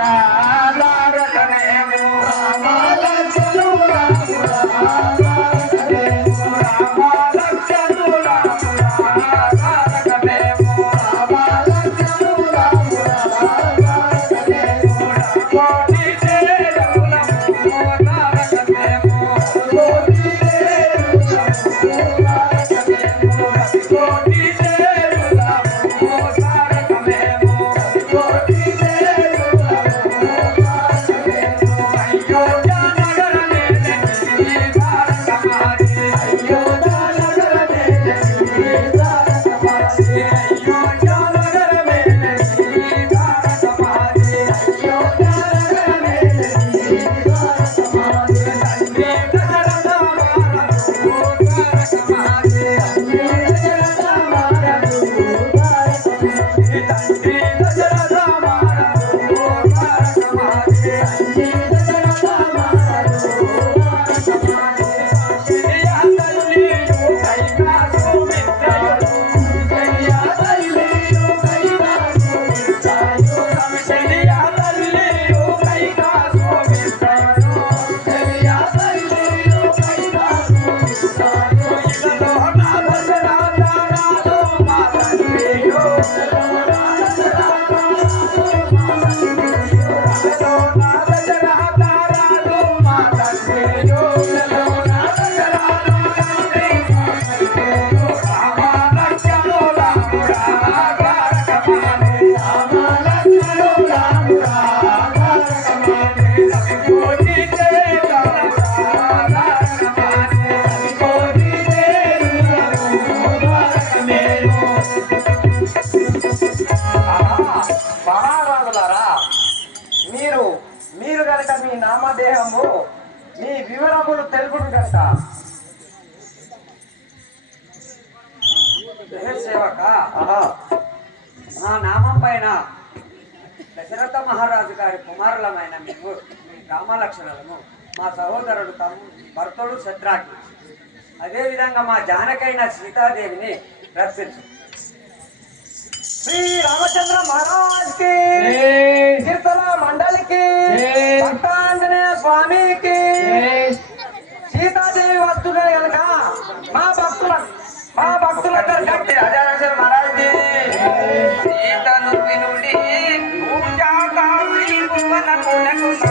રાધા રખને పైన దశరథ మహారాజు గారి కుమారులమైన మేము మీ రామలక్ష్మణులను మా సహోదరుడు తమ్ము భర్తడు శత్రాకి అదేవిధంగా మా జానకైన సీతాదేవిని రక్షించు శ్రీ రామచంద్ర మహారాజ్కి కీర్తన మండలికి భక్తాంజనేయ స్వామికి సీతాదేవి వస్తున్నది కనుక మా భక్తుల మా భక్తులందరూ కట్టి. రాజారాజు మహారాజ్ సీతను ನುಡಿ ನೂಜಾತ ಜೀವನ ಕೊಡಗುಂದ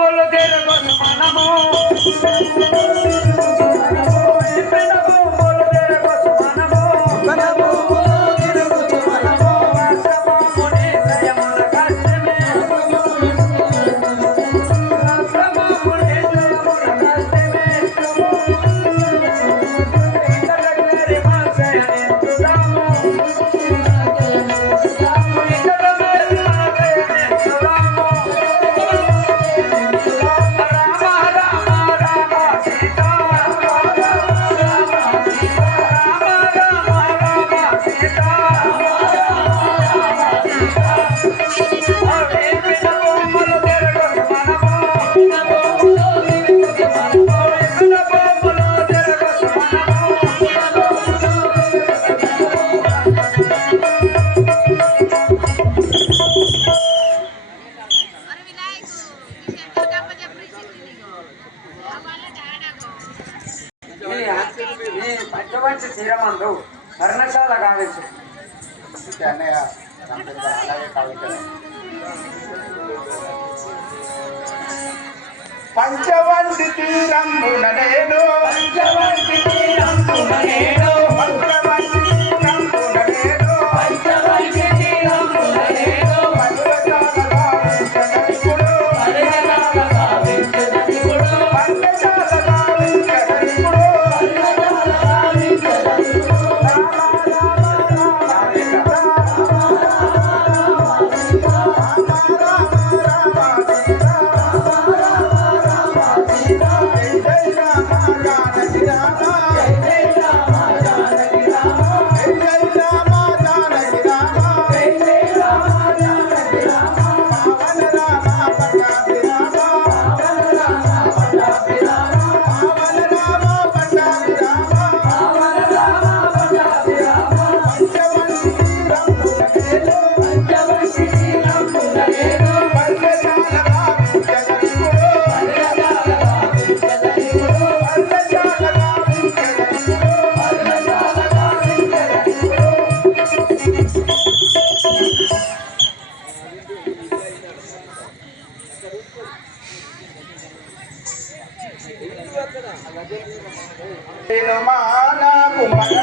బొమ్మలు తెరగొచ్చు మనము పంచవంటి తీరమున నేను పంచవంటి తీరమున నేను కుమార్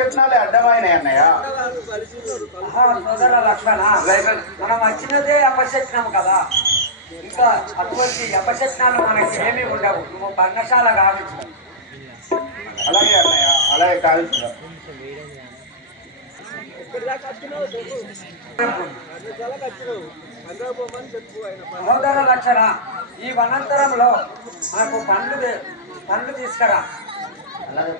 అన్ని అపశకునాలే అడ్డమైనాయి అన్నయ్య. సోదర లక్ష్మణ మనం వచ్చినదే అపశక్నం కదా. ఇంకా అటువంటి అపశక్నాలు మనకి ఏమీ ఉండవు. నువ్వు పర్ణశాల కావచ్చు. అలాగే అన్నయ్య అలాగే కాదు సహోదర లక్షణ ఈ వనాంతరంలో మనకు పండ్లు పండ్లు తీసుకురా. అలాగే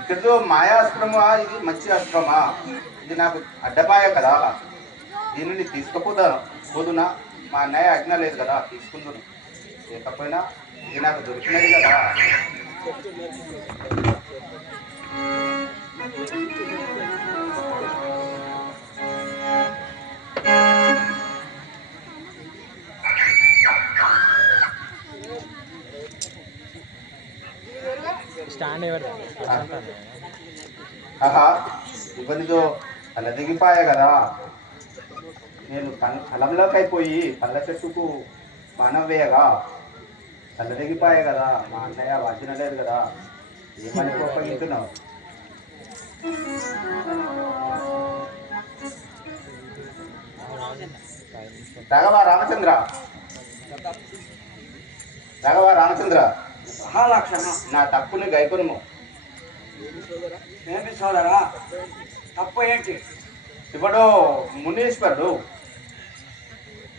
ఇక్కడ మాయాస్త్రమా? ఇది మంచి అస్త్రమా ఇది నాకు అడ్డపాయ కదా. దీనిని తీసుకుపోతా పోదునా? మా అన్నయ్య ఆజ్ఞ లేదు కదా తీసుకుందును. లేకపోయినా ఇది నాకు దొరికినది కదా. ఆహా ఇబ్బందితో అలా దిగిపోయా కదా. నేను పన్- పొలంలోకి అయిపోయి పళ్ళ చెట్టుకు బాణం వేయగా దిగిపోయా కదా. మా అన్నయ్య వాచిన లేదు కదా. ఏమని ఉపయోగించున్నావు రాఘవ రామచంద్ర. రాఘవ రామచంద్ర. మహాలక్షణ నా తప్పుని గైకొనుము. ఏమి సోదరా తప్పు ఏంటి? ఇవ్వడు మునీశ్వరుడు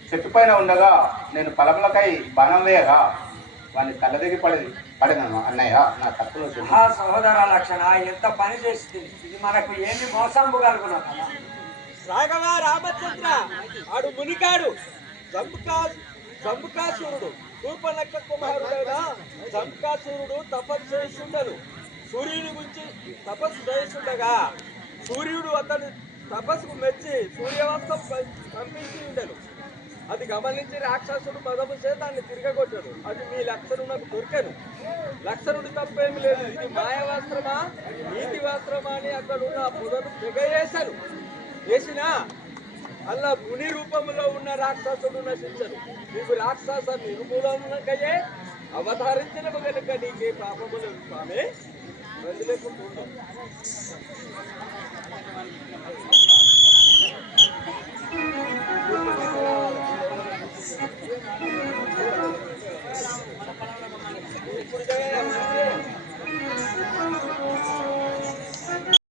చెట్టు పైన ఉండగా నేను పొలంలకై బాణం వేయగా వాడిని తలదిగి పడి పడినాను. అన్నయ్య నా తప్పులు. మహా సహోదర లక్షణ ఎంత పని చేస్తుంది ఇది మనకు ఏమి మోసంబు కలుగున్నాం రాఘవ రామచంద్ర ఆడు మునికాడు జంబుకాసురుడు శూర్పనక్క కుమారుడైన జంబుకాసురుడు తపస్సు చేస్తుండను సూర్యుని గురించి తపస్సు చేస్తుండగా సూర్యుడు అతని తపస్సుకు మెచ్చి సూర్యవంశం పంపించి ఉండను అది గమనించి రాక్షసుడు మదము చేతాన్ని దాన్ని అది మీ లక్షణునకు దొరికాను లక్షణుడు తప్పేమి లేదు. ఇది మాయవస్త్రమా? నీతి వస్త్రమా అని అక్కడ ఉన్న పొదను తెగయేశాను వేసినా అలా ముని రూపంలో ఉన్న రాక్షసుడు నశించరు నీకు రాక్షస నిర్మూలనకయే అవతరించిన కనుక నీకే పాపములు స్వామి. వదిలేకుండా